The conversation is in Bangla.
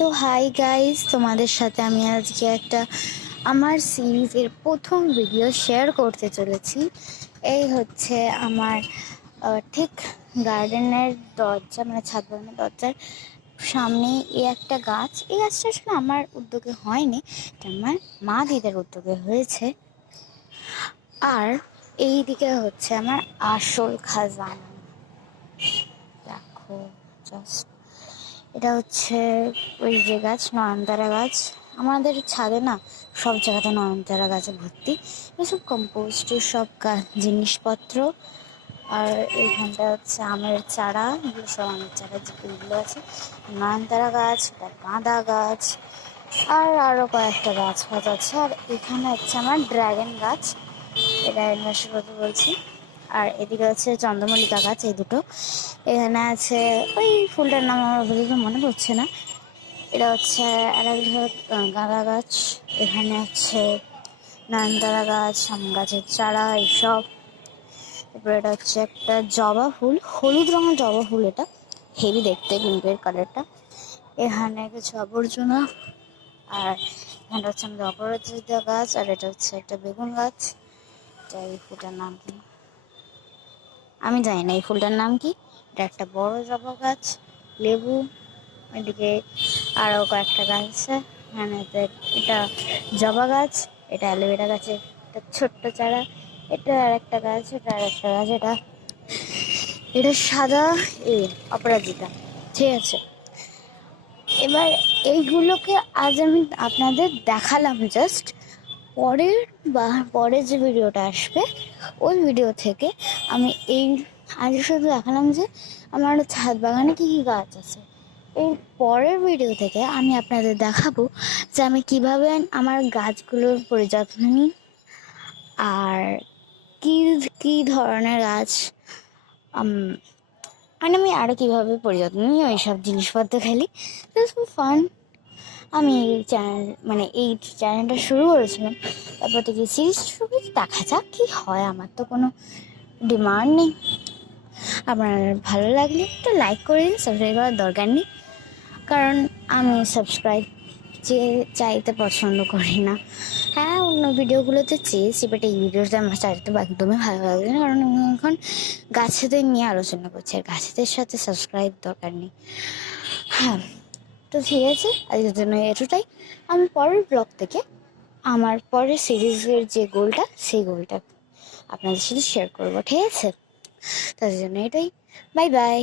তো হাই গাইস, তোমাদের সাথে আমি আজকে একটা আমার সিরিজের প্রথম ভিডিও শেয়ার করতে চলেছি। এই হচ্ছে আমার ঠিক গার্ডেনের দরজা, মানে ছাদ বাগানের দরজার সামনে এই একটা গাছ। এই গাছটা আসলে আমার উদ্যোগে হয়নি, এটা আমার মা দিদার উদ্যোগে হয়েছে। আর এই দিকে হচ্ছে আমার আসল খাজানা। দেখো জাস্ট, এটা হচ্ছে ওই যে গাছ, নয়নতারা গাছ। আমাদের ছাদে না সব জায়গাতে নয়নতারা গাছে ভর্তি, এসব কম্পোস্টের সব জিনিসপত্র। আর এইখানটা হচ্ছে আমের চারা, এগুলো সব আমের চারা যেগুলো আছে, নয়নতারা গাছ, এটা গাঁদা গাছ, আর আরও কয়েকটা গাছ ফাছ আছে। আর এখানে হচ্ছে আমার ড্রাগন গাছ, এই ড্রাগন গাছের কথা বলছি। আর এদিকে আছে চন্দ্রমল্লিকা গাছ, এই দুটো। এখানে আছে ওই ফুলটার নাম আমার অবশ্যই মনে পড়ছে না। এটা হচ্ছে গাঁদা গাছ, এখানে হচ্ছে নয়নতারা গাছ, আম গাছের চারা, এইসব। তারপরে এটা হচ্ছে একটা জবা ফুল, হলুদ রঙের জবা ফুল, এটা হেভি দেখতে, পিঙ্কের কালারটা। এখানে কিছু আবর্জনা। আর এখানটা হচ্ছে আমাদের অপরাজিতা গাছ, আর এটা হচ্ছে একটা বেগুন গাছ। এই ফুলটার নাম কি আমি জানি না, এই ফুলটার নাম কি। এটা একটা বড় জবা গাছ, লেবু। এদিকে আরও কয়েকটা গাছ আছে। এখানে এটা জবা গাছ, এটা অ্যালোভেরা গাছের একটা ছোট্ট চারা। এটা আর একটা গাছ, এটা আর একটা গাছ, এটা এটা সাদা অপরাজিতা। ঠিক আছে, এবার এইগুলোকে আজ আমি আপনাদের দেখালাম জাস্ট। পরের যে ভিডিওটা আসবে ওই ভিডিও থেকে আমি আজ শুধু দেখালাম যে আমার ছাদ বাগানে কী কী গাছ আছে। এর পরের ভিডিও থেকে আমি আপনাদের দেখাবো যে আমি কিভাবে আমার গাছগুলোর পরিযত্ন নিই, আর কী কী ধরনের গাছ মানে আমি আরও কীভাবে পরিযত্ন নিই, ওই সব জিনিসপত্র খেলি। খুব ফান। আমি এই চ্যানেলটা শুরু করেছিলাম, তারপর থেকে সিরিজ শুরু করেছি। দেখা যাক কী হয়, আমার তো কোনো ডিমান্ড নেই। আপনার ভালো লাগলে একটু লাইক করে দিন, সাবস্ক্রাইব করার দরকার নেই, কারণ আমি সাবস্ক্রাইব চাইতে পছন্দ করি না। হ্যাঁ, অন্য ভিডিওগুলোতে চেয়েছি, বাট এই ভিডিওতে আমার চাইতে একদমই ভালো লাগে না, কারণ আমি এখন গাছেদের নিয়ে আলোচনা করছি, আর গাছেদের সাথে সাবস্ক্রাইব দরকার নেই। হ্যাঁ, তো ঠিক আছে, আজকের জন্য এতটাই। আমি পরের ব্লগ থেকে আমার পরের সিরিজের যে গোলটা, সেই গোলটা আপনাদের সাথে শেয়ার করবো। ঠিক আছে, তাদের জন্য এটাই। Bye bye.